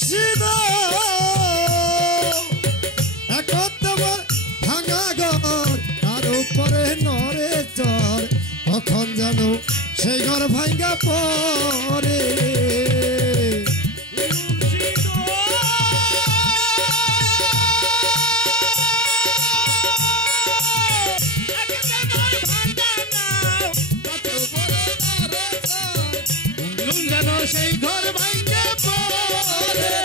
মুর্শিদ একদম ভাঙা ঘর তার উপরে নরে চর কখন যেন সেই ঘর ভাঙ্গা পরে সেই ঘর ভাঙ্গে পড়ে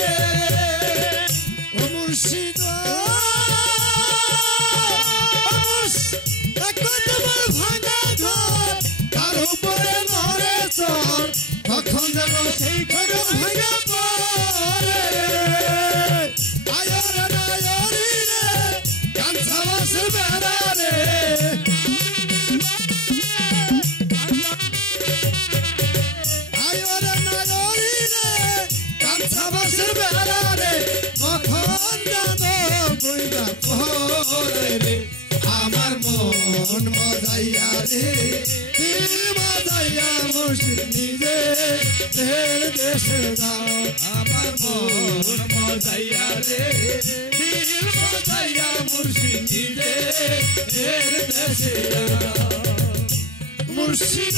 ও মুর্শিদ ভাঙা ঘর তার উপরে নরে চর কখন যেন সেই ঘর ভাঙ্গা পড়ে আয়র নায়রি রে কাঞ্চা বাসের বেড়া রে আমার মন মজাইয়া রে দিল মজাইয়া মুর্শিদ নিজে দেশে যাও আমার মন মজাইয়া রে দিল মজাইয়া মুর্শিদ নিজে দেশে মুর্শিদ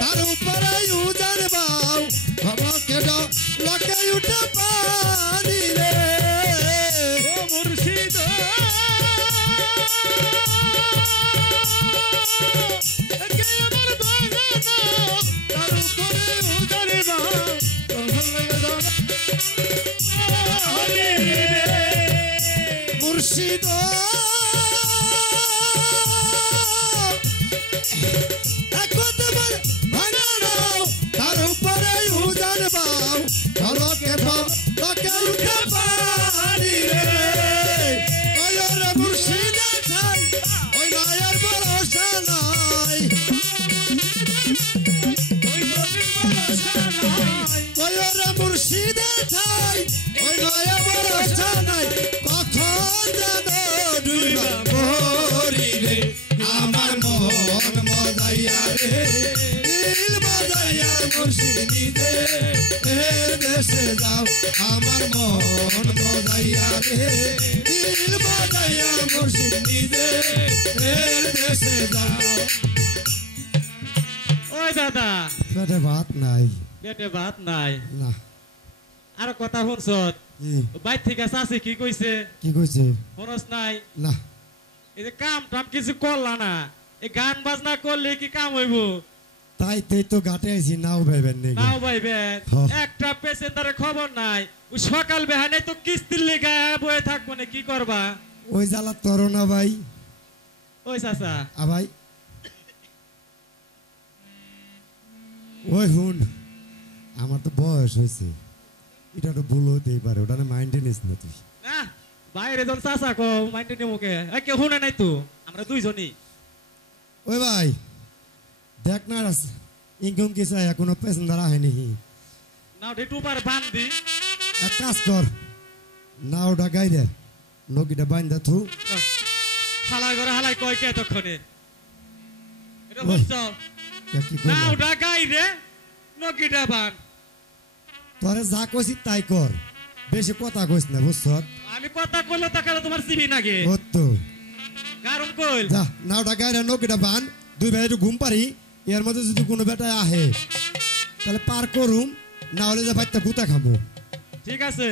তার উপরে উজান বাউ ভবকে লকে উঠে পানি রে ও মুর্শিদ আমার ভাঙা তার উপরে উজান বাউ মুর্শিদ তার উপরে উজান বাউ ধরকে লকে উঠে পানি রে ওর মুর্শিদ ছাই ওই নয়ের ভরসা নাই ওর মুর্শিদ ছাই ওই নয়ের ভরসা নাই কখন যেন ডুবা মরি রে আমার মন মজাইয়া রে দিল মজাইয়া মুর্শিদ নিজে দেশে যাও আমার মন মজাইয়া রে দিল মজাইয়া মুর্শিদ নিজে দেশে যাও ওই দাদা পেটে ভাত নাই পেটে ভাত নাই না আর কথা শুনছ বাইর থেকে চাষি কি কইছে কি কইছে মনস নাই না এই যে কাম টাম কিছু করলা না এই গান বাজনা করলে কি কাম হইব তাই তো ঘাটে আইছি নাও ভাইবেন নাকি নাও ভাইবেন একটা পেশেন্টারের খবর নাই ওই সকাল বেহানে তো কিস্তির লেগে বয়ে থাকবো না কি করবা ওই জ্বালা তর না ভাই ওই চাচা ভাই ওই হুন আমার তো বয়স হয়েছে এটা তো ভুল হতেই পারে ওটা মাইন্ডে নিস না তুই না বাইরে যখন চাচা কো মাইন্ডে নেমুকে কে শুনে নাই তো আমরা দুইজনই ওই ভাই দেখ না ইনকাম কি চাই এখনো পেশেন্টার আহেনি নাও একটু পার বান্ধি এক কাজ কর নাওটা গাইরে নগিটা বাইন্দা থু হালাই করে হালাই কয় কে তখনে এটা বুঝছো নাওটা গাইরে নগিটা বান তোরে যা কইছি তাই কর বেশি কথা কইস না বুঝছ আমি কথা কইলে তাকে তোমার সিবি নাগে তো কারণ কইল যা নাওটা গাইরে নগিটা বান দুই ভাই একটু ঘুম পারি এর মধ্যে যদি কোনো বেটা আহে তাহলে পার করুম না হলে যে ভাইটা গুতা খাবো ঠিক আছে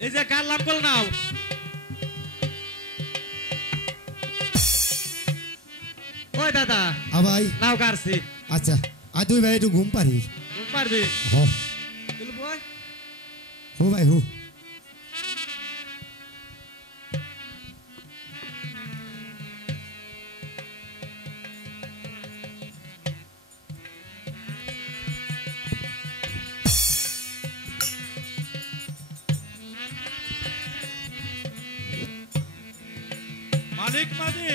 এই যে গান লাভ কল নাও ওই দাদা ভাই নাও কারছি আচ্ছা আর দুই ভাই একটু ঘুম পারি ঘুম পারবি হ তুই বয় হো ভাই হো মালিক মাঝি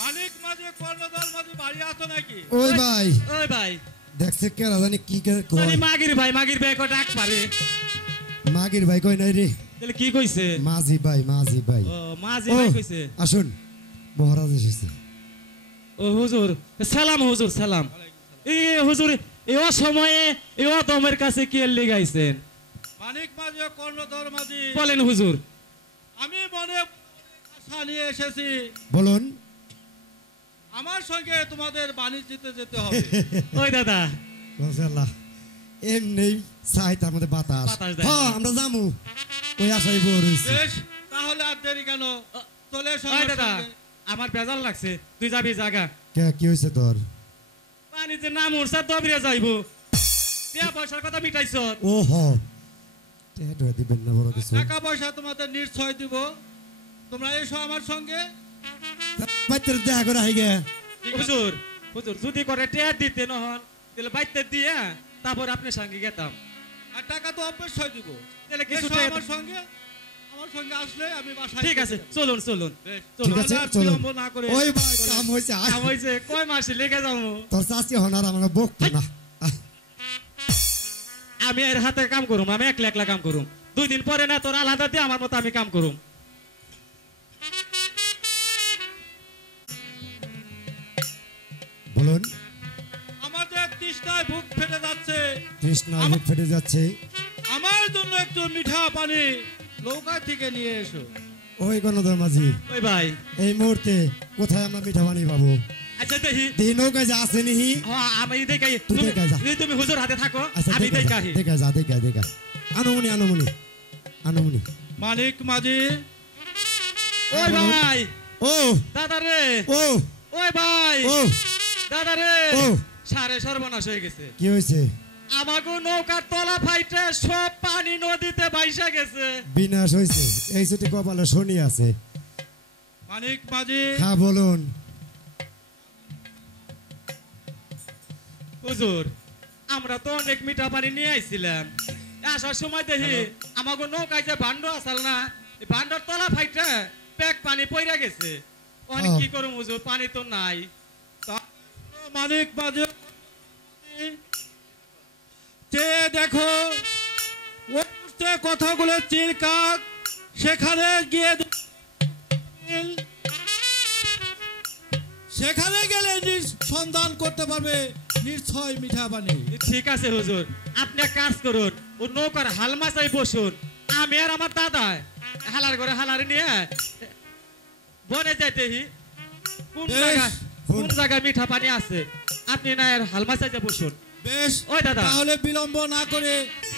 মালিক মাঝি কর্ণদল মাঝি বাড়ি আছো নাকি ওই ভাই দেখছে কে রাজানি কি কয় মাগির ভাই কো ডাক পারে মাগির ভাই কই নাই রে তাহলে কি কইছে মাঝি ভাই ও মাঝি ভাই কইছে আসুন মহারাজ এসেছে। ও হুজুর, সালাম হুজুর, সালাম। এই হুজুর, এই অসময়ে এই অদমের কাছে কি এর লিগাইছেন? মানিক মাঝি ও কর্ণধর মাঝি, বলেন হুজুর। আমি মনে আশা নিয়ে এসেছি, বলুন। আমার সঙ্গে তোমাদের বাণিজ্যতে যেতে হবে। ওই দাদা, মাশাআল্লাহ, এমনি চাই তার মধ্যে বাতাস। বাতাস দেয়। হ্যাঁ, আমরা যামু, ওই আশাই বড় হয়েছে। বেশ, তাহলে আর দেরি কেন, চলে এসো ওই আমার দাদা, সঙ্গে। আমার বেজাল লাগছে, তুই যাবি জাগা। কে কি হয়েছে তোর? পানি যে নাম উঠছে দবরে যাইবো, দিয়া পয়সার কথা মিটাইছ। ও হ, টেটো দিবেন না বড় কিছু। টাকা পয়সা তোমাদের নিশ্চয় দিব, তোমরা এসো আমার সঙ্গে। বাইতের দেখা করে আই গে। ঠিক আছে? হুজুর, হুজুর যদি করে টেয়া দিতে নহন, তাহলে বাইতে দিয়ে তারপর আপনার সঙ্গে গেতাম। আর টাকা তো অবশ্যই দিব। তাহলে কিছু এসো টাকা- আমার সঙ্গে আসলে আমি বাসায় ঠিক আছে, চলে যাব। চলুন চলুন। বেশ, ঠিক আছে, তাহলে আর চলুন। বিলম্ব না করে ওই ভাই কাম হয়েছে, আয়। কাম হইছে, কয় মাসে লেগে যাবো। তোর চাচি হনার আমার বকতো না। আয়। আমি এর হাতে কাম করুম, আমি একলা একলা কাম করুম। 2 দিন পরে না তোর আলাদা দিয়ে আমার মতো আমি কাম করুম। বলুন। আমাদের তৃষ্ণায় বুক ফেটে যাচ্ছে, কৃষ্ণ মুখ ফেটে যাচ্ছে। আমার জন্য একটু মিঠা পানি নৌকা থেকে নিয়ে এসো। ওই গণধর মাঝি, ওই ভাই, এই মুহূর্তে কোথায় আমরা মিঠা পানি পাবো? আচ্ছা দেখি। দিন নৌকায় যা আছে নিহি। হ্যাঁ, আমি দেখাই। তুই দেখাই যা। তুমি হুজুর হাতে থাকো, আচ্ছা আমি দেখা যা, দেখাই। দেখা যা, দেখা দেখা। আনমনি আনমনি আনমনি। মানিক মাঝি, ওই ভাই, ও দাদা রে, ও ওই ভাই, ও দাদা রে, ও সারে সর্বনাশ হয়ে গেছে। কি হয়েছে? আমাগো নৌকার তলা ফাইটে সব পানি নদীতে ভাইসা গেছে। বিনাশ হয়েছে, এই ছুটি কপালে শনি আছে। মানিক মাঝি, হ্যাঁ বলুন। হুজুর, আমরা তো অনেক মিঠা পানি নিয়ে আইছিলাম। আসার সময় দেখি আমাগো নৌকায় যে ভান্ড আসাল না, এই ভান্ডার তলা ফাইটে পেক পানি পইরা গেছে। অনেক কি করুম হুজুর, পানি তো নাই। মানিক মাঝি, চেয়ে দেখো ওই মুহূর্তে কথাগুলো চিরকাক, সেখানে গিয়ে সেখানে গেলে সন্ধান করতে পারবে নিশ্চয় মিঠা পানি। ঠিক আছে হুজুর, আপনি এক কাজ করুন, ও নৌকার হাল মাছাই বসুন, আমি আর আমার দাদা হালার করে হালারে নিয়ে বনে যাইতেহি কোন বেশ, জায়গায় কোন জায়গায় মিঠা পানি আছে, আপনি না আর হাল মাছাই বসুন। বেশ, ওই দাদা, তাহলে বিলম্ব না করে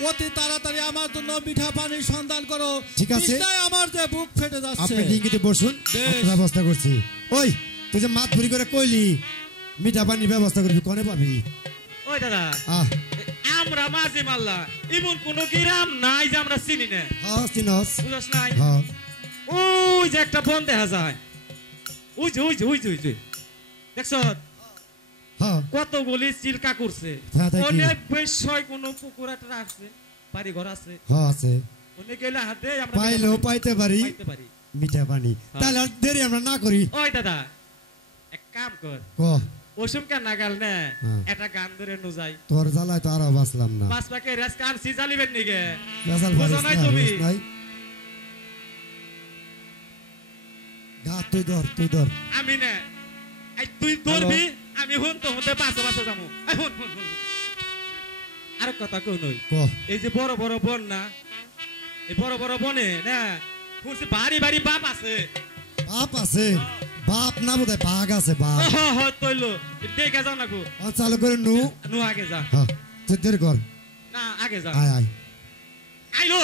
অতি তাড়াতাড়ি আমার জন্য মিঠা পানির সন্ধান করো। ঠিক আছে। তৃষ্ণায় আমার যে বুক ফেটে যাচ্ছে। আপনি ডিঙ্গিতে বসুন, বেশ। আমি ব্যবস্থা করছি। ওই তুই যে মাছ ভরি করে কইলি মিঠা পানির ব্যবস্থা করবি, কনে পাবি? ওই দাদা, আহ আমরা মাঝি মাল্লা এমন কোন গ্রাম নাই যে আমরা চিনি না, হ্যাঁ চিনস। বুঝছ নাই? হ্যাঁ ওই যে একটা বন দেখা যায়, ওই যে ওই যে ওই যে ওই যে দেখছ হ্যাঁ কতগুলি চিল্কা করছে। হ্যাঁ, তাই কি? অনেক বিষয় কোন পুকুর একটা আছে, বাড়ি ঘর আছে, হ্যাঁ আছে। অনেক গেলে হাতে আমরা পাইলেও পাইতে পারি পাইতে পারি। মিঠা পানি। তাহলে আর দেরি আমরা না করি। ওই দাদা, এক কাম কর, ক ওসুম কান নাগাল না, হ্যাঁ। একটা গান ধরে নুজাই তোর জ্বালায় তো আরো বাঁচলাম না। পাঁচ পাকে রেস কান সি জ্বালিবেন নিগে। বেজাল বুঝো পারিস নাই না, তুমি? বুঝ নাই। গা তুই ধর, তুই ধর। আমি না, আই তুই ধরবি, আমি হুন তো হুনতে পাঁচো পাঁচো যাবো। আই হুন হুন হুন। আর কথা কই নই, ক এই যে বড় বড় বন না, এই বড় বড় বনে না শুনছি বাড়ি বাড়ি বাপ আছে। বাপ আছে? বাপ না বোধহয় বাঘ আছে, বাঘ। তৈলো দেখে যাও না গো, চালু করে নু। নু আগে যা, হ্যাঁ তুই দেরি কর। না আগে যা, আয় আয়। আইলো।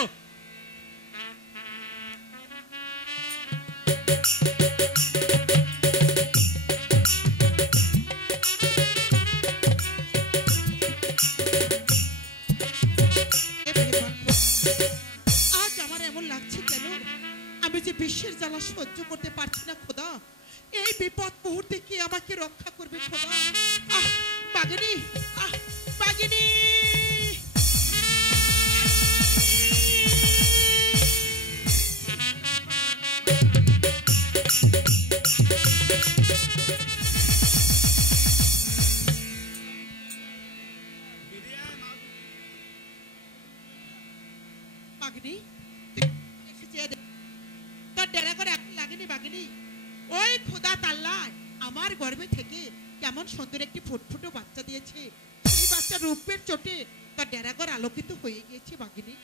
আজ আমার এমন লাগছে কেন, আমি যে বিশ্বের জ্বালা সহ্য করতে পারছি না খোদা। এই বিপদ মুহূর্তে কে আমাকে রক্ষা করবে খোদা? আহ বাগিনী, আহ বাগিনী। বাগিনী, একটু চেয়ে দে। তোর ডেরা করে এখন লাগেনি বাগিনী? ওই খোদা তাআলা আমার গর্ভে থেকে কেমন সুন্দর একটি ফুটফুটে বাচ্চা দিয়েছে, সেই বাচ্চা রূপের চোটে তার ডেরাঘর আলোকিত হয়ে গিয়েছে বাগিনী।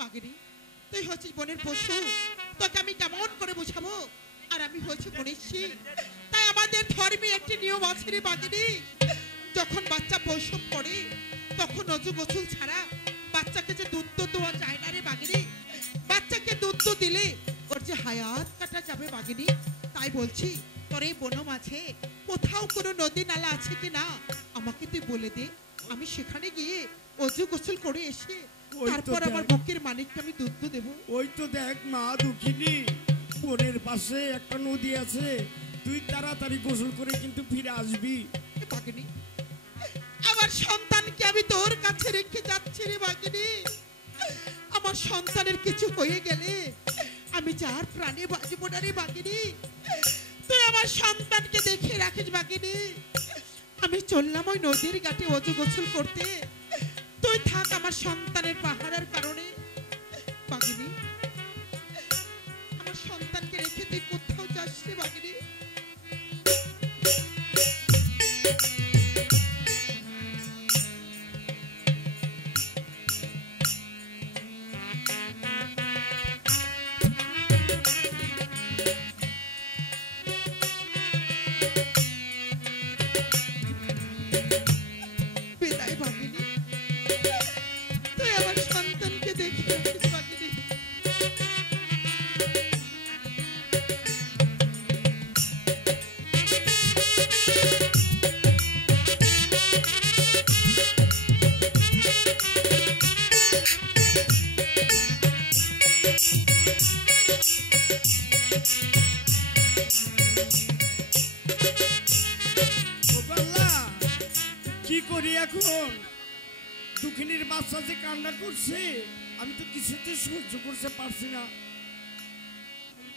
বাগিনী, তুই হচ্ছিস বনের পশু, তোকে আমি কেমন করে বোঝাবো? আর আমি হচ্ছে মনীষী, তাই আমাদের ধর্মে একটি নিয়ম আছে রে বাগিনী। যখন বাচ্চা প্রসব করে তখন অজু গোসল ছাড়া বাচ্চাকে যে দুধ তো দেওয়া যায় না রে বাগিনী। বাচ্চাকে দুধ তো দিলে ওর যে হায়াত কাটা যাবে বাগিনী। তাই বলছি তোর এই বন মাঝে কোথাও কোনো নদী নালা আছে কি না আমাকে তুই বলে দে, আমি সেখানে গিয়ে অজু গোসল করে এসে তারপর আমার বুকের মানিককে আমি দুধ দেবো। ওই তো দেখ মা দুঃখিনী, বনের পাশে একটা নদী আছে, তুই তাড়াতাড়ি গোসল করে কিন্তু ফিরে আসবি। বাগিনী, আমার সন্তানকে আমি তোর কাছে রেখে যাচ্ছি রে বাগিনী। আমার সন্তানের কিছু হয়ে গেলে আমি যার প্রাণে বাঁচবো না রে বাগিনী। তুই আমার সন্তানকে দেখে রাখিস বাগিনী। আমি চললাম ওই নদীর ঘাটে অজু গোসল করতে, তুই থাক আমার সন্তানের পাহাড়ের কারণে। বাগিনী, আমার সন্তানকে রেখে তুই কোথাও যাস রে বাগিনী। বিদায় বাগিনী, তুই আমার সন্তানকে দেখে রাখিস বাগিনী। ও বাল্লা, কি করি এখন? দুঃখিনীর বাচ্চা যে কান্না করছে, আমি তো কিছুতে সহ্য করতে পারছি না।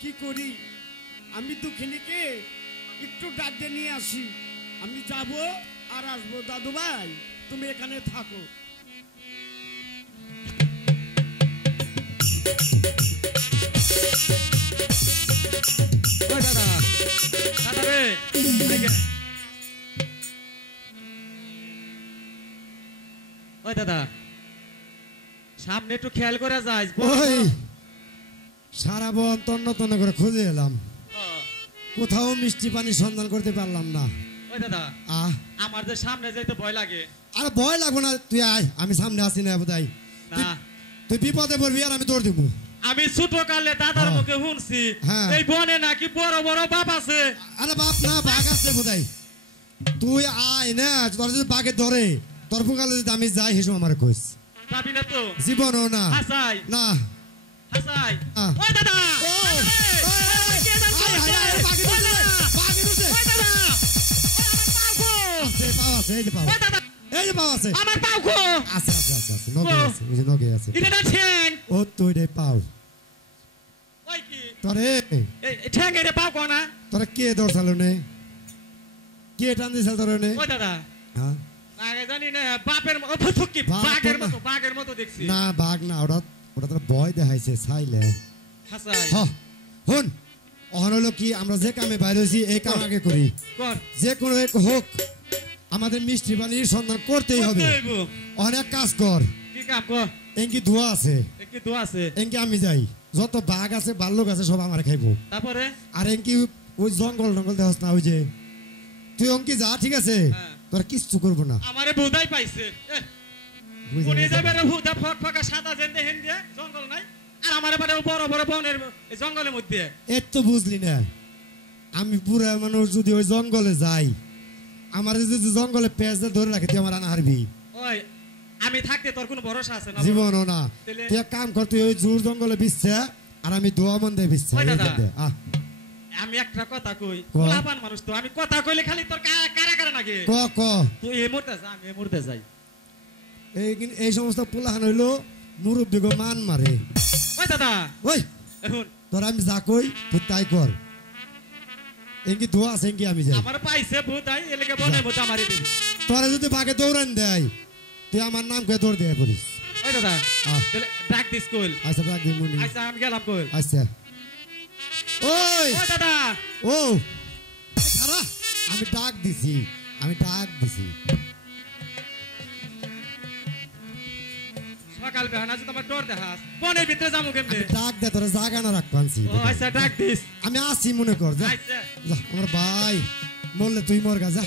কি করি? আমি দুঃখিনীকে একটু ডাকে নিয়ে আসি। আমি যাব আর আসবো। দাদু ভাই, তুমি এখানে থাকো। ওই দাদা, দাদা রে, আইগে। ওই দাদা, সামনে একটু খেয়াল করে যাস। ওই সারা বন তন্ন তন্ন করে খুঁজে এলাম, কোথাও মিষ্টি পানি সন্ধান করতে পারলাম না। ওই দাদা, আমার যে সামনে যাইতে ভয় লাগে। আরে ভয় লাগবো না, তুই আয়, আমি সামনে আসি না বোধহয়। না, তুই বিপদে পড়বি আর আমি দৌড় দিব। আমি ছোট কালে দাদার মুখে শুনছি এই বনে নাকি বড় বড় বাপ আছে। আরে বাপ না, বাঘ আছে বোধহয়। তুই আয় না, তোর যদি বাঘে ধরে তোর ফুকালে যদি আমি যাই হেসো আমার কইস। যাবি না তো? জীবনও না। হাসাই না হাসাই। ওই দাদা, আমার পাও কো আছে আছে আছে আছে নগে আছে, ওই যে নগে আছে। এটা ঠ্যাং। ও তুই রে পাও ওই কি তোরে এই ঠ্যাং এর পাও কো না? তোরা কে দৌড়ছালো নে? কে টান দিছাল তোরে নে? ওই দাদা, হ্যাঁ আগে জানি না বাপের কি বাঘের মতো দেখছি। না বাঘ না, ওটা ওটা তোর ভয় দেখাইছে চাইলে। হাসাই হন অহন হলো কি, আমরা যে কামে বাইরে হয়েছি এই কাম আগে করি। কর, যে কোনো এক হোক আমাদের মিষ্টি পানির সন্ধান করতেই হবে। অনেক কাজ কর। কি কাম কর? এঙ্কি ধোয়া আছে, কি দোয়া আছে? এঙ্কি আমি যাই, যত বাঘ আছে ভাল্লুক আছে সব আমার খাইবো। তারপরে আর এঙ্কি ওই জঙ্গল টঙ্গল দেখাস না, ওই যে তুই অঙ্কি যা, ঠিক আছে? তোর কিচ্ছু করবো না। আমারে বুধাই পাইছে। কোনে যাবে রে বুধা ফক ফকা সাদা জেন্দে হেন্দে জঙ্গল নাই, আর আমারে বাড়ি বড় বড় বনের জঙ্গলের মধ্যে। এত তো বুঝলি না, আমি বুড়া মানুষ যদি ওই জঙ্গলে যাই, আমার যদি জঙ্গলে পেঁচ ধরে রাখে তুই আমার আনা হারবি। ওই আমি থাকতে তোর কোনো ভরসা আছে না? জীবনও না। তুই এক কাম কর, তুই ওই জোর জঙ্গলে বিচ্ছে আর আমি দোয়া মন দিয়ে বিচ্ছে। আমি একটা কথা কই, পোলাপান মানুষ তো, আমি কথা কইলে খালি তোর কারা কারা লাগে। ক ক তুই এই মুহূর্তে যা, আমি এই মুহূর্তে যাই। এই সমস্ত পোলাহান হইলো মুরব্বী গো মান মারে। ওই দাদা, ওই এখন তোর আমি যা কই তুই তাই কর। এঙ্কি দোয়া আছে, এঙ্কি আমি যাই। আমার পাইছে ভূত আই এলাকা বনে মতো আমারে দিবে। তোরা যদি বাঘে দৌড়ান দেয় তুই আমার নাম কে দৌড় দিয়ে পড়িস ওই দাদা আহ। তাহলে ডাক দিস কইল আচ্ছা ডাক দিই মুনি আচ্ছা আমি গেলাম কইল আচ্ছা ওই ওই দাদা ও খারা আমি ডাক দিছি সকাল বেহানা যদি আমার ডর দেখাস বনের ভিতরে যাবো কেমনে আমি ডাক দে তোরা জাগা না রাখ পানছি ও আচ্ছা ডাক দিস আমি আসি মনে কর যা আচ্ছা যা আমার ভাই মরলে তুই মর গা যা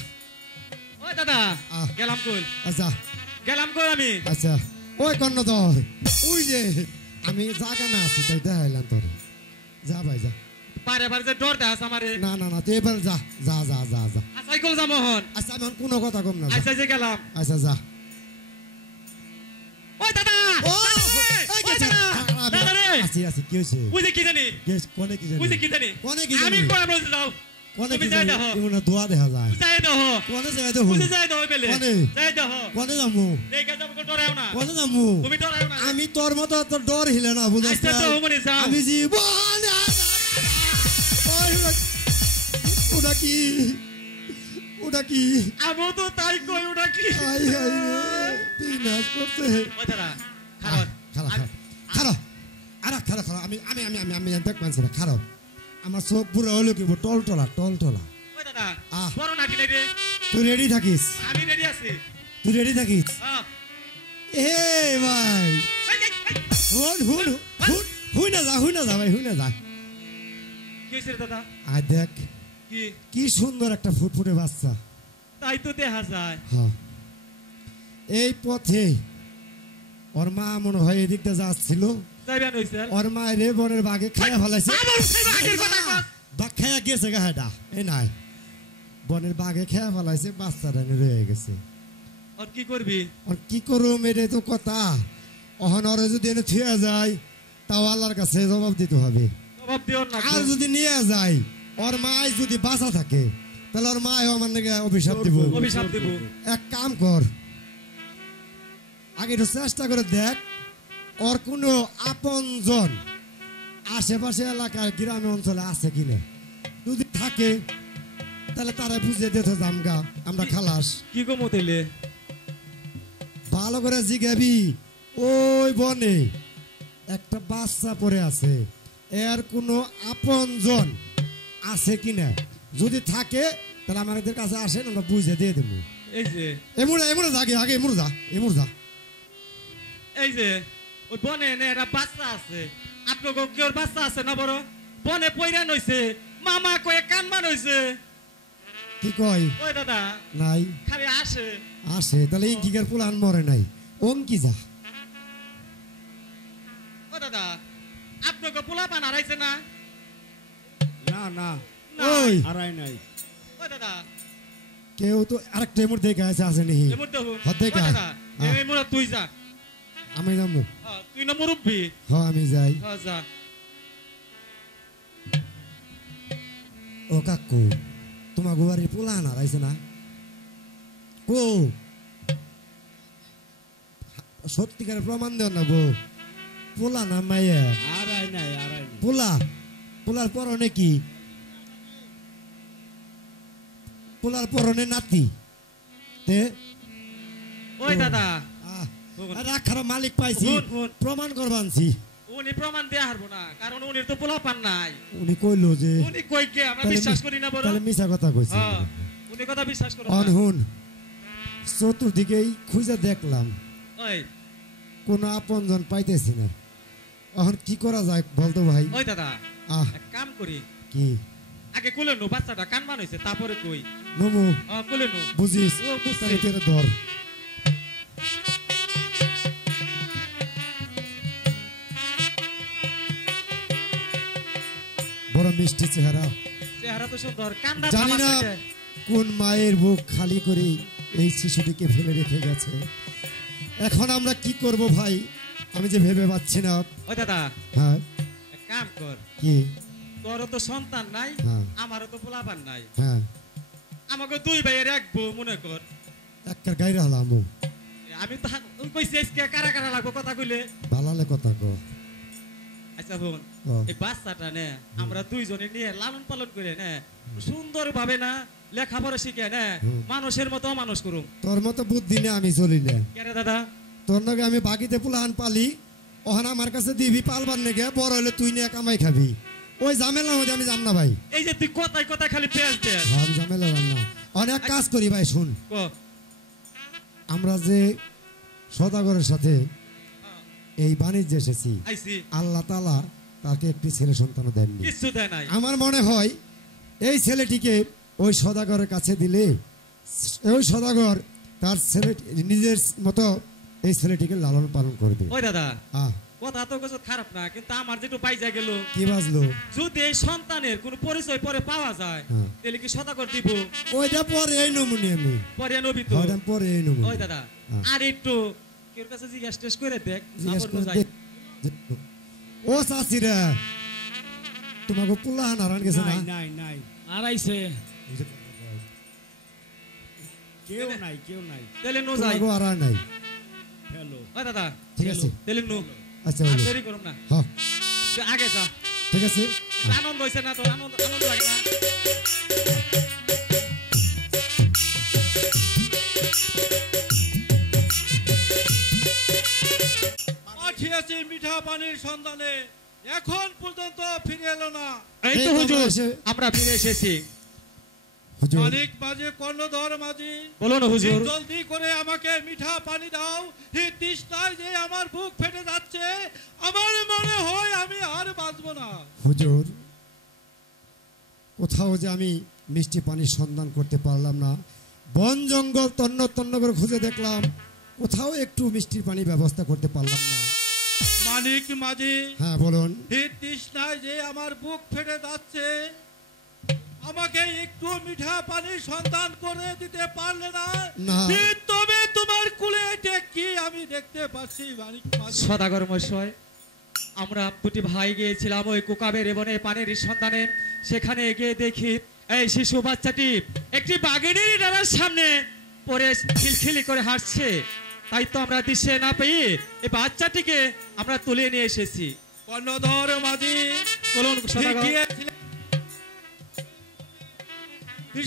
ওই দাদা আহ। গেলাম কইল আচ্ছা গেলাম কইল আমি আচ্ছা ওই কর্ণধর ওই যে আমি জাগা না আছি তাই দেখাইলাম তোর যা ভাই যা পারে পারে যে ডর দেখাস আমারে না না না তুই এবার যা যা যা যা যা আচ্ছা কইল যাবো হন আচ্ছা আমি এখন কোনো কথা কম না যা। আচ্ছা যে গেলাম আচ্ছা যা ওই দাদা ও এই ওই গেছে। দাদা দাদা রে আসি আসি কি হয়েছে বুঝে কি জানি গেছ কোনে কি জানি বুঝে কি জানি কোনে কি আমি জানি কই বলতে যাও কোনে তুমি কি যাই জানি দেখো। ইমনে দোয়া দেখা যায় যাই দাও কোনে যায় তো বুঝে যাই দাও বেলে কোনে? যাই দাও কোনে যামু দেখে যাবো কো ডরাও না কোনে যামু তুমি ডরাও না আমি তোর মতো তোর ডর হিলে না বুঝছ আচ্ছা তো মনে যাও আমি জীবন ওটা কি ওটা কি আমি তো তাই কই ওটা কি আই আই বিনাশ করছে ওই দাদা খারাপ খারাপ খারাপ আরে খারাপ খারাপ আমি আমি আমি আমি আমি দেখ পাচ্ছি না খারাপ আমার চোখ পুরো হলো কি টলটলা টলটলা ওই দাদা আহ। বড় নাকি নাই রে তুই রেডি থাকিস আমি রেডি আছি তুই রেডি থাকিস হ্যাঁ এ ভাই এই, এই, এই। হুন হুন হুন হুই না যা ভাই হুই না যা কি হইছে রে দাদা আয় দেখ কি কি সুন্দর একটা ফুটফুটে বাচ্চা তাই তো দেখা যায় হ্যাঁ এই পথে ওর মা মনে হয় এদিক দিয়ে যাচ্ছিল যাইবেন হইছে ওর মা রে বনের বাঘে খাইয়া ফেলাইছে আমার সেই বাঘের কথা কস। বাঘ খাইয়া গেছে গা হেডা এই নাই বনের বাঘে খাইয়া ফেলাইছে বাচ্চাটা রয়ে গেছে আর কি করবি আর কি করুম এটাই তো কথা অহন ওরে যদি এনে থুয়ে যায় তাও আল্লাহর কাছে জবাব দিতে হবে জবাব দিও না আর যদি নিয়ে যায় ওর মায় যদি বাঁচা থাকে তাহলে ওর মায় আমার নাকি অভিশাপ দিব অভিশাপ দেব এক কাম কর আগে একটু চেষ্টা করে দেখ ওর কোনো আপনজন আশেপাশে এলাকায় গ্রামে অঞ্চলে আছে কিনা যদি থাকে তাহলে তারা বুঝে দিতে জামগা আমরা খালাস কি গো মতেলে ভালো করে জিগাবি ওই বনে একটা বাচ্চা পড়ে আছে এর কোনো আপনজন আছে কিনা যদি থাকে তাহলে আমাদের কাছে আসেন আমরা বুঝে দিয়ে দেবো এই যে এমন এমন আগে আগে এমন যা এই যে ওই বনে নে একটা বাচ্চা আছে আপনার কেউ বাচ্চা আছে না বড় বনে পয়রান হইছে মামা কয়ে কানমান হইছে কি কয় ওই দাদা নাই খালি আসে আসে তাহলে ইঙ্কিকার পুলান মরে নাই অঙ্কি যা ও দাদা আপনাকে পোলা পান হারাইছে না না না না। ওই হারাই নাই ওই দাদা কেউ তো আরেকটা এমন দেখে আছে আছে নি এমন দেখো হাত দেখা। দাদা এই মোরা তুই যা আমি যাবো হ্যাঁ, তুই না মুরব্বী হ্যাঁ আমি যাই হ্যাঁ যা ও কাকু তোমার গোয়ারি পুলান হারাইছে না কো সত্যিকারের প্রমাণ দেও না বউ পোলা না মাইয়া হারাই নাই পোলা পোলার পরনে কি পোলার পরনে নাতি তে ওই দাদা রাখার মালিক পাইছি হুন, হুন। প্রমাণ করবানছি উনি প্রমাণ দেয়া হারবো না কারণ উনি তো পোলা পান নাই উনি কইলো যে উনি কই কে আমরা তাহলে বিশ্বাস মি- করি না বড় তাহলে মিছা কথা কইছে হ্যাঁ উনি কথা বিশ্বাস করো না অনহুন চতুর্দিকেই খুঁজে দেখলাম ওই কোন আপনজন পাইতেছি না এখন কি করা যায় বলতো ভাই ওই দাদা আহ এক কাম করি কি আগে কোলে নো বাচ্চাটা কানমান হইছে তারপরে কই নমু কোলে নো বুঝিস ও, বুঝছি। তাহলে তেরে ধর বড় মিষ্টি চেহারা চেহারা তো সুন্দর কান্দা জানি থামা না থাকে। কোন মায়ের বুক খালি করে এই শিশুটিকে ফেলে রেখে গেছে এখন আমরা কি করব ভাই আমি যে ভেবে পাচ্ছি না ওই দাদা হ্যাঁ এক কাম কর কি তোরও তো সন্তান নাই হ্যাঁ। আমারও তো পোলাপান নাই হ্যাঁ আমাকে দুই ভাইয়ের এক বউ মনে কর একটা গাইরা হলাম আমি তো কইছি আজকে কারা কারা লাগবো কথা কইলে ভালালে কথা কো আচ্ছা বোন ও। এই বাচ্চাটা নে আমরা দুইজনে নিয়ে লালন পালন করে নে সুন্দর ভাবে না লেখাপড়া শিখে না মানুষের মতো মানুষ করুম। তোর মতো বুদ্ধি নিয়ে আমি চলি না। কেন দাদা? তোর নাকি আমি বাকিতে পুলাহান পালি, ওখানে আমার কাছে দিবি পালবার নাকি, বড় হলে তুই নিয়ে কামাই খাবি। ওই ঝামেলার মধ্যে আমি যাম না ভাই। এই যে তুই কথায় কথায় খালি পেঁয়াজ দেয়। আমি ঝামেলা যাম না। অনেক কাজ করি ভাই, শুন। আমরা যে সদাগরের সাথে এই বাণিজ্যে এসেছি, আল্লাহ তাআলা তাকে একটি ছেলে সন্তান দেননি। কিছু দেয় নাই। আমার মনে হয় এই ছেলেটিকে ওই সদাগরের কাছে দিলে ওই সদাগর তার ছেলে নিজের মতো এই ছেলেটিকে লালন পালন করবে। ওই দাদা, আহ, কথা তো কিছু খারাপ না, কিন্তু আমার যেটু বাইজা গেল, কি বাজলো? যদি এই সন্তানের কোনো পরিচয় পরে পাওয়া যায় তাহলে কি সদাগর দিব? ওইটা পরে এই নমুনি আমি পরে নবি তো ওইটা পরে এই নমুনি। ওই দাদা, আর একটু কেউ কাছে জিজ্ঞাসা টেস্ট করে দেখ। জিজ্ঞেস করে দেখ। ও চাচিরা, তোমাকে পুলাহান হারান গেছে না? নাই নাই নাই, আড়াইছে কেউ নাই, কেউ নাই। তাহলে নো যাই। তোমাকে হারান নাই। হ্যালো, ওই দাদা, ঠিক আছে, তাহলে নো। আচ্ছা আর হলো। দেরি করুম না, হ্যাঁ তুই আগে যা। ঠিক আছে। আনন্দ হয়েছে না তোর? আনন্দ আনন্দ লাগে না? পাঠিয়েছি মিঠা পানির সন্ধানে, এখন পর্যন্ত ফিরে এলো না। এই তো হুজুর, আমরা ফিরে এসেছি। হুজুর, মালিক মাঝি, কর্ণধর মাঝি, বলুন হুজুর। জলদি করে আমাকে মিঠা পানি দাও। এই তৃষ্ণায় যে আমার বুক ফেটে যাচ্ছে, আমার মনে হয় আমি আর বাঁচবো না। হুজুর, কোথাও যে আমি মিষ্টি পানির সন্ধান করতে পারলাম না। বন জঙ্গল তন্ন তন্ন করে খুঁজে দেখলাম, কোথাও একটু মিষ্টির পানি ব্যবস্থা করতে পারলাম না। মালিক মাঝি, হ্যাঁ বলুন। এই তৃষ্ণায় যে আমার বুক ফেটে যাচ্ছে, আমাকে একটু মিঠা পানির সন্ধান করে দিতে পারলে না? না। তবে তোমার কুলে এটা কি আমি দেখতে পাচ্ছি মালিক মাঝি। সদাগর মশাই, আমরা দুটি ভাই গিয়েছিলাম ওই কুকাবের বনে পানির সন্ধানে। সেখানে গিয়ে দেখি এই শিশু বাচ্চাটি একটি বাঘিনীর ডানার সামনে পড়ে খিলখিলি করে হাসছে। তাই তো আমরা দিশে না পেয়ে এই বাচ্চাটিকে আমরা তুলে নিয়ে এসেছি। কর্ণধর মাঝি, বলুন সদাগর।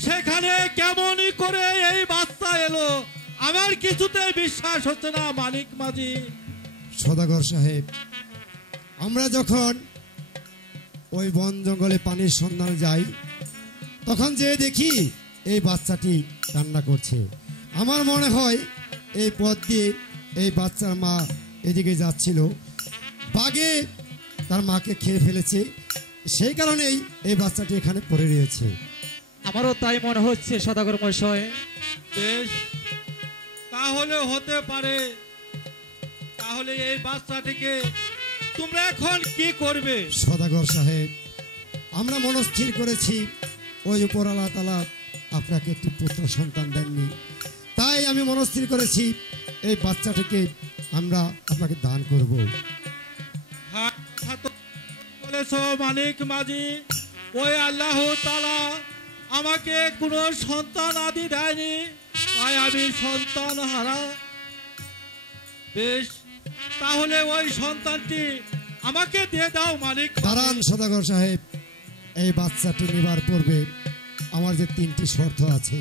সেখানে কেমনই করে এই বাচ্চা এলো, আমার কিছুতে বিশ্বাস হচ্ছে না মালিক মাঝি। সদাগর সাহেব, আমরা যখন ওই বন জঙ্গলে পানির সন্ধানে যাই, তখন যে দেখি এই বাচ্চাটি কান্না করছে। আমার মনে হয় এই পথ দিয়ে এই বাচ্চার মা এদিকে যাচ্ছিল, বাঘে তার মাকে খেয়ে ফেলেছে, সেই কারণেই এই বাচ্চাটি এখানে পড়ে রয়েছে। আমারও তাই মনে হচ্ছে সদাগর মশাই। বেশ, তাহলে হতে পারে। তাহলে এই বাচ্চাটিকে তোমরা এখন কি করবে? সদাগর সাহেব, আমরা মনস্থির করেছি ওই উপর আল্লাহ তাআলা আপনাকে একটি পুত্র সন্তান দেননি, তাই আমি মনস্থির করেছি এই বাচ্চাটিকে আমরা আপনাকে দান করব। হ্যাঁ, কথা তো বলেছ মালিক মাঝি। ওই আল্লাহ তাআলা আমাকে কোনো সন্তান আদি দেয়নি, তাই আমি সন্তান হারা। বেশ, তাহলে ওই সন্তানটি আমাকে দিয়ে দাও মালিক। দাঁড়ান সদাগর সাহেব, এই বাচ্চাটি নেবার পূর্বে আমার যে 3টি শর্ত আছে।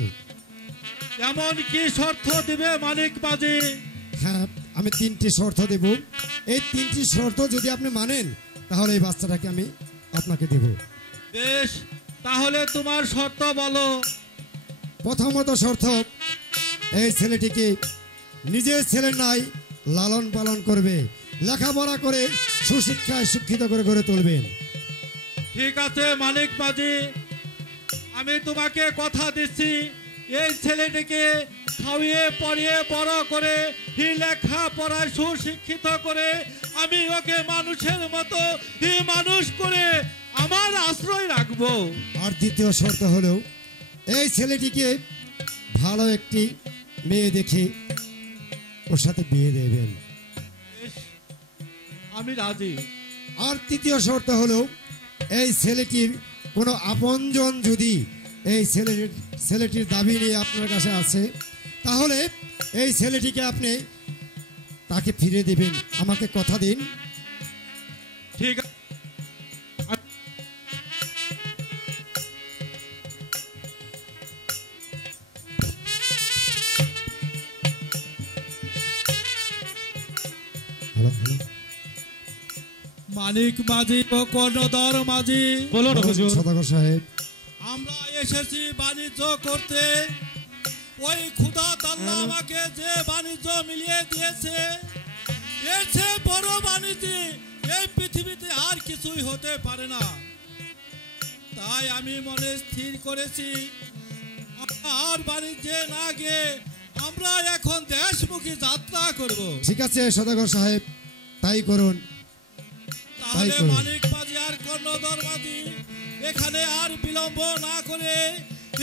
এমন কি শর্ত দিবে মালিক মাঝি? হ্যাঁ, আমি 3টি শর্ত দেব। এই 3টি শর্ত যদি আপনি মানেন, তাহলে এই বাচ্চাটাকে আমি আপনাকে দেব। বেশ, তাহলে তোমার শর্ত বলো। প্রথমত শর্ত, এই ছেলেটিকে নিজের ছেলে নাই লালন পালন করবে, লেখাপড়া করে সুশিক্ষায় শিক্ষিত করে গড়ে তুলবেন। ঠিক আছে মালিক মাঝি, আমি তোমাকে কথা দিচ্ছি, এই ছেলেটিকে খাওয়িয়ে পড়িয়ে বড় করে লেখা পড়ায় সুশিক্ষিত করে আমি ওকে মানুষের মতো মানুষ করে আমার আশ্রয় রাখবো। আর দ্বিতীয় শর্ত হলো, এই ছেলেটিকে ভালো একটি মেয়ে দেখে ওর সাথে বিয়ে দেবেন। আমি রাজি। আর তৃতীয় শর্ত হলো, এই ছেলেটির কোনো আপনজন যদি এই ছেলেটির দাবি নিয়ে আপনার কাছে আছে, তাহলে এই ছেলেটিকে আপনি তাকে ফিরে দেবেন। আমাকে কথা দিন। ঠিক আছে। হ্যালো হ্যালো মানিক মাঝি ও কর্ণধর মাঝি, বলুন হুজুর। সদাগর সাহেব, আমরা এসেছি বাণিজ্য করতে। ওই খুদা তাল্লা আমাকে যে বাণিজ্য মিলিয়ে দিয়েছে, এর চেয়ে বড় বাণিজ্য এই পৃথিবীতে আর কিছুই হতে পারে না। তাই আমি মনে স্থির করেছি, আর বাণিজ্যে না গিয়ে আমরা এখন দেশমুখী যাত্রা করব। ঠিক আছে সদাগর সাহেব, তাই করুন। তাহলে করুন। মানিক মাঝি আর কর্ণধর মাঝি এখানে আর বিলম্ব না করে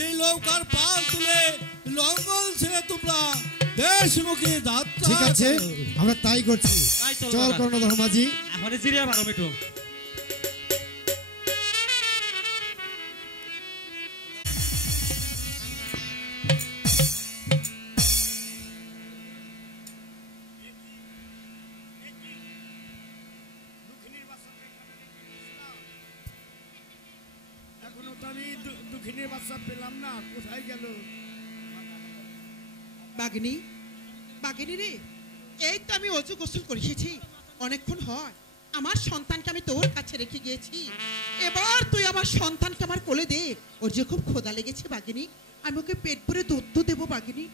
এই নৌকার পাল তুলে লঙ্গল ছেড়ে তোমরা দেশমুখী যাত্রা ঠিক আছে, করো। আমরা তাই করছি। তাই চলো চল দাদা। কর্ণধর মাঝি। এখন জিরিয়া বারো মিটু। এখনো তো আমি দুঃখিনীর বাচ্চা পেলাম না, কোথায় গেল? বাগিনী, বাগিনী রে, এই তো আমি অজু গোসল করে এসেছি, অনেকক্ষণ হয়। আমার সন্তানকে আমি তোর কাছে রেখে গিয়েছি, এবার তুই আমার সন্তানকে আমার কোলে দে। ওর যে খুব ক্ষুধা লেগেছে বাগিনী, আমি ওকে পেট ভরে দুধ দেবো বাগিনী।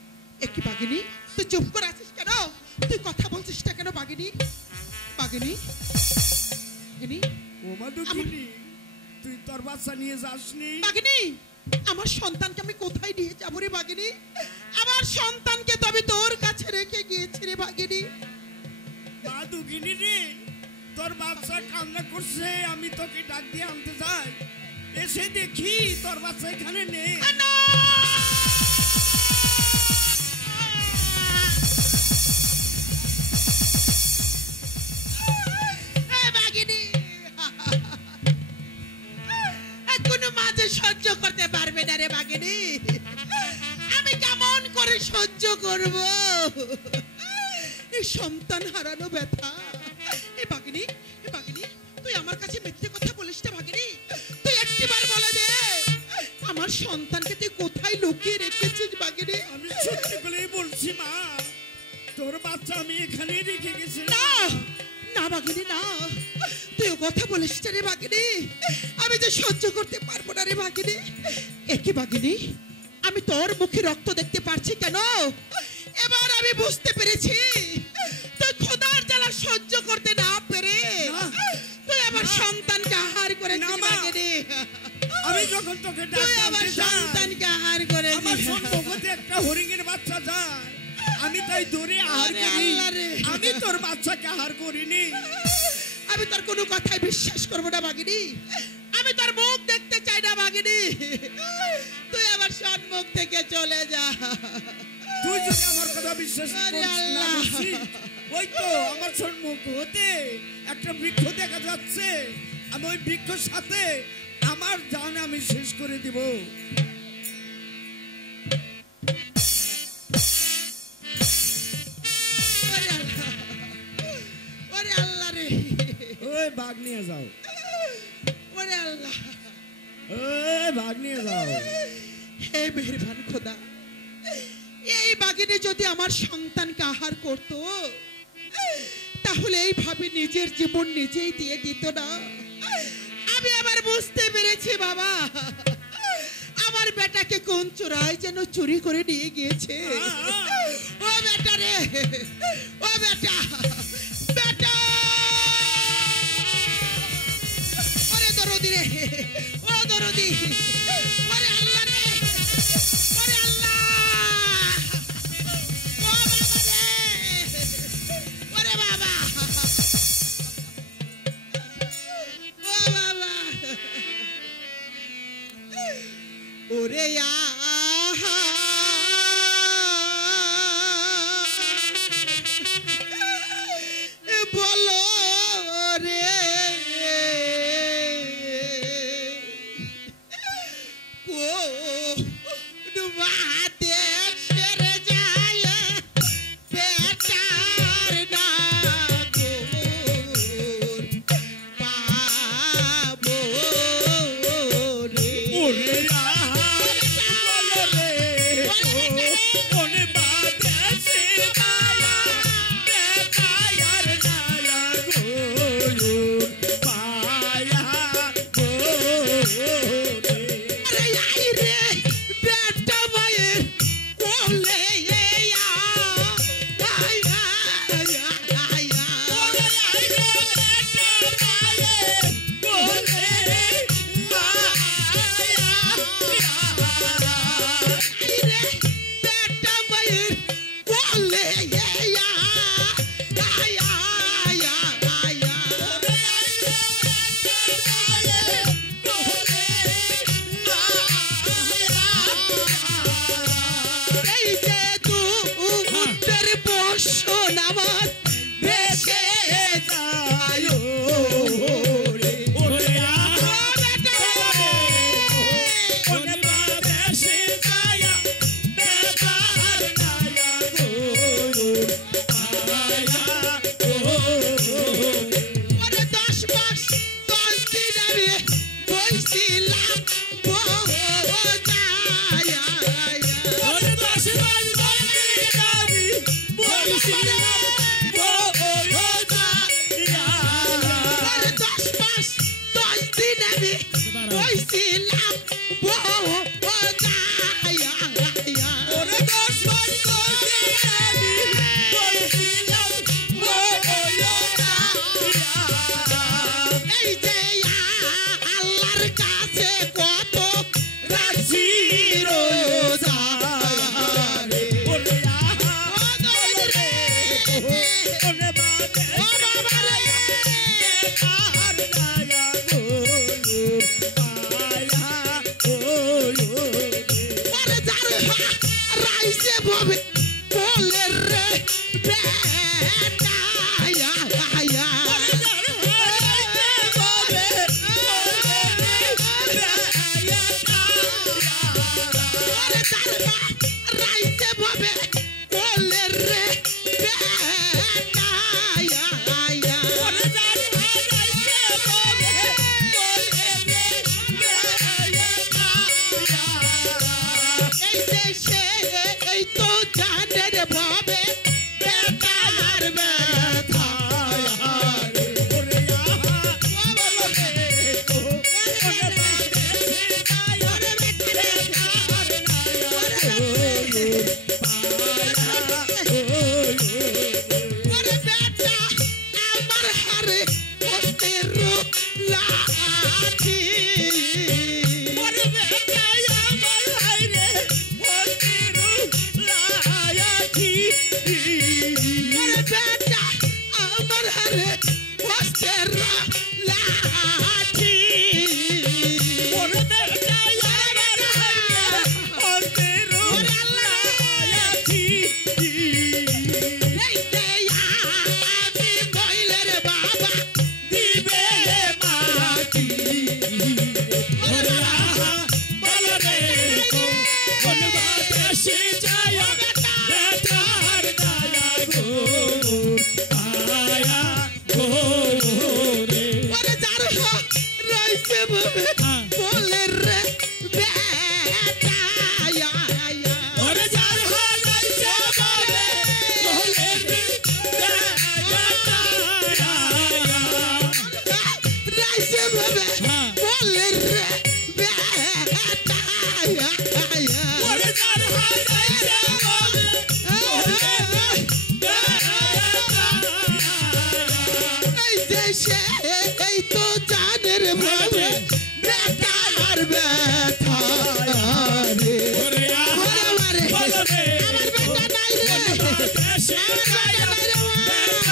একই বাগিনী, তুই চুপ করে আছিস কেন? তুই কথা বলছিস না কেন বাগিনী? বাগিনী, বাগিনী, ওমা দুঃখিনী, তুই তোর বাচ্চা নিয়ে যাসনি? বাগিনী, আমার সন্তানকে আমি কোথায় নিয়ে যাবো রে বাগিনী? আমার সন্তানকে তো আমি তোর কাছে রেখে গিয়েছি রে বাগিনী। মা দুঃখিনী রে, তোর বাচ্চা কান্না করছে, আমি তোকে ডাক দিয়ে আনতে যাই, এসে দেখি তোর বাচ্চা এখানে নেই। না! এই বাগিনী, কোনো মাঝে সহ্য করতে পারবে না রে বাগিনী। আমি কেমন করে সহ্য করব এই সন্তান হারানো ব্যথা? এই বাগিনী, এই বাগিনী, তুই আমার কাছে মিথ্যে কথা বলিস না বাগিনী। তুই একটিবার বলে দে, আমার সন্তানকে তুই কোথায় লুকিয়ে রেখেছিস বাগিনী? আমি সত্যি বলেই বলছি মা, তোর বাচ্চা আমি এখানে রেখে গেছি। না, না বাগিনী, না, তুই ও কথা বলিস না রে বাগিনী। আমি যে সহ্য করতে পারবো না রে বাগিনী। একই বাগিনী, আমি তোর মুখে রক্ত দেখতে পারছি কেন? এবার আমি বুঝতে পেরেছি, তুই খোদার জ্বালা সহ্য করতে না পেরে তুই আমার সন্তানকে আহার করেছিস না, মা। বাগিনী। আমি যখন তোকে ডাক তুই আমার আনতে যাই, সন্তানকে আহার আমার করেছিস। সম্মুখে একটা হরিণের বাচ্চা যায়, আমি তাই দৌড়ে আহার আরে করি। আল্লাহ রে। আমি তোর বাচ্চাকে আহার করিনি। আমি তোর কোনো কথাই বিশ্বাস করবো না বাগিনী। আমি তোর মুখ দেখতে চাই না বাগিনী। তুই আমার সম্মুখ থেকে চলে যা। তুই যদি আমার কথা বিশ্বাস আরে করিস না আল্লাহ। বুঝছি, ওই তো আমার সম্মুখ হতে একটা বৃক্ষ দেখা যাচ্ছে, আমি ওই বৃক্ষের সাথে আমার জান আমি শেষ করে দিব। ওরে আল্লাহ, ওরে আল্লাহ রে, ওই বাঘ নিয়ে যাও, ওরে আল্লাহ, ওই বাঘ নিয়ে যাও। হে মেহেরবান খোদা, এই বাগিনী যদি আমার সন্তানকে আহার করত, তাহলে এইভাবে নিজের জীবন নিজেই দিয়ে দিত না। আমি আবার বুঝতে পেরেছি বাবা, আমার বেটাকে কোন চোরাই যেন চুরি করে নিয়ে গিয়েছে। ও বেটা রে, ও বেটা, বেটা, ওরে দরদি রে, ও দরদি, ওরে আল্লাহ রে, ওরে আল্লাহ, ও বাবা রে, ওরে বাবা, ও বাবা, ওরে আহা, বলো রে, কোন বাতে সেরে যায় বেটার না গোর পাবো রে। ওরে আহার বলো রে, ওরে বাদেশে মায়া, বেকার নাই ওরে বাদে ও বাবা রে আর নায়া গো পায়া ও ওরে যার রাইছে ববে বলে রে বেটা আয়া আয়া ওরে যার রাইছে ববে বলে রে বেটা আয়া আয়া এই দেশে এই তো জানের ভাবে বেকার ব্যথা ওরে বেটা আমার হারে ওদের লাঠি ওরে বেটা আমার হারে ওরে বেটা আমার হারে ওদের লাঠি ওরে বেটা আমার হারে ওরে লাঠি এই যে আমি বইলের বাবা দিবে মাটি ওরে বলো রে কোন বাতে সে যায় বেটার দায়া গো আয়া গো রে ওরে যার রইছে ববে বলে রে বেটা আয়া আয়া ওরে যার রইছে ববে বলে রে বেটা আয়া রাইছে ববে বলে রে বেটা আয়া আয়া ওরে যার রইছে ববে এই দেশে এই তো জানের ভাবে বেকার ব্যথা রে ওরে আমারে আমার বেটা নাই রে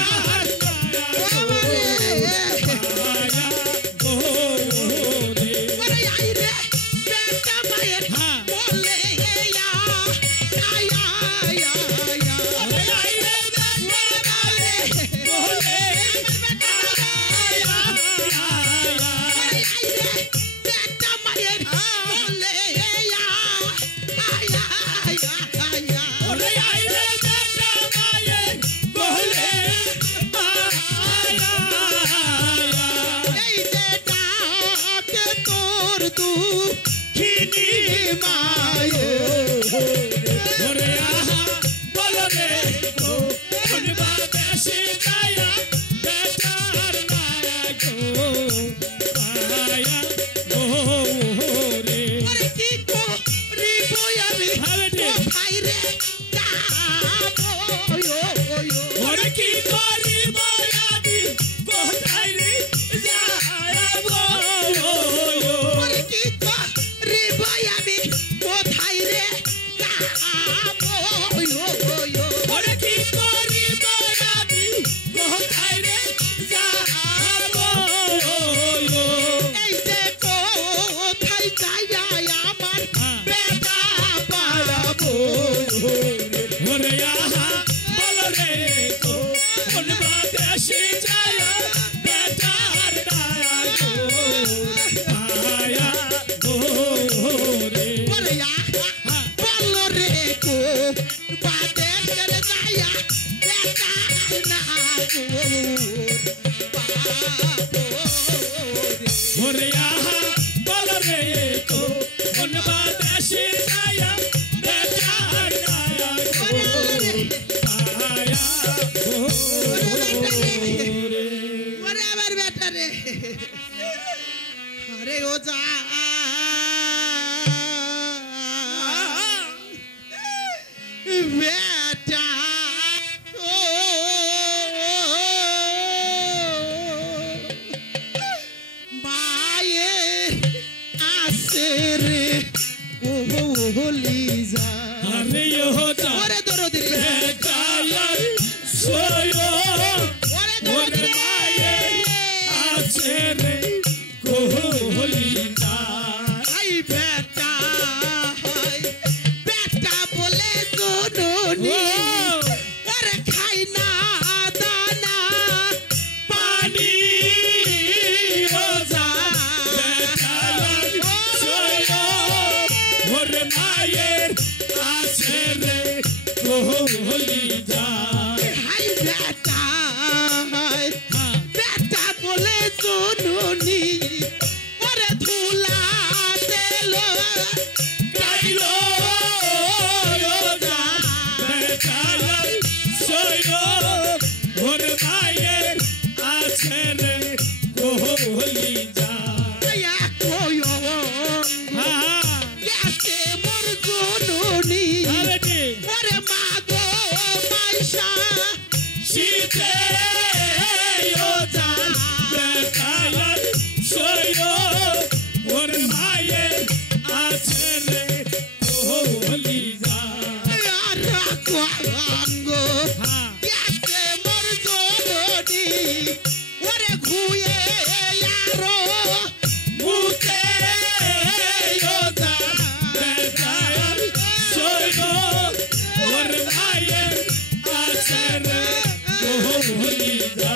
আমার বেটা নাই রে ওরে আই রে বেটা মায়ের বলে আয়া আয়া আয়া ওরে আই রে বেটা মায়ের বলে Holy, Hare Yoda, Hare Doro, Hare Kaya, Soy. মুইতে ও জান বেকার সইও ওর মায়ে আছে রে কোহলি যা মুতে ও জান বেকার সইও ওর মায়ে আছে রে কোহলি যা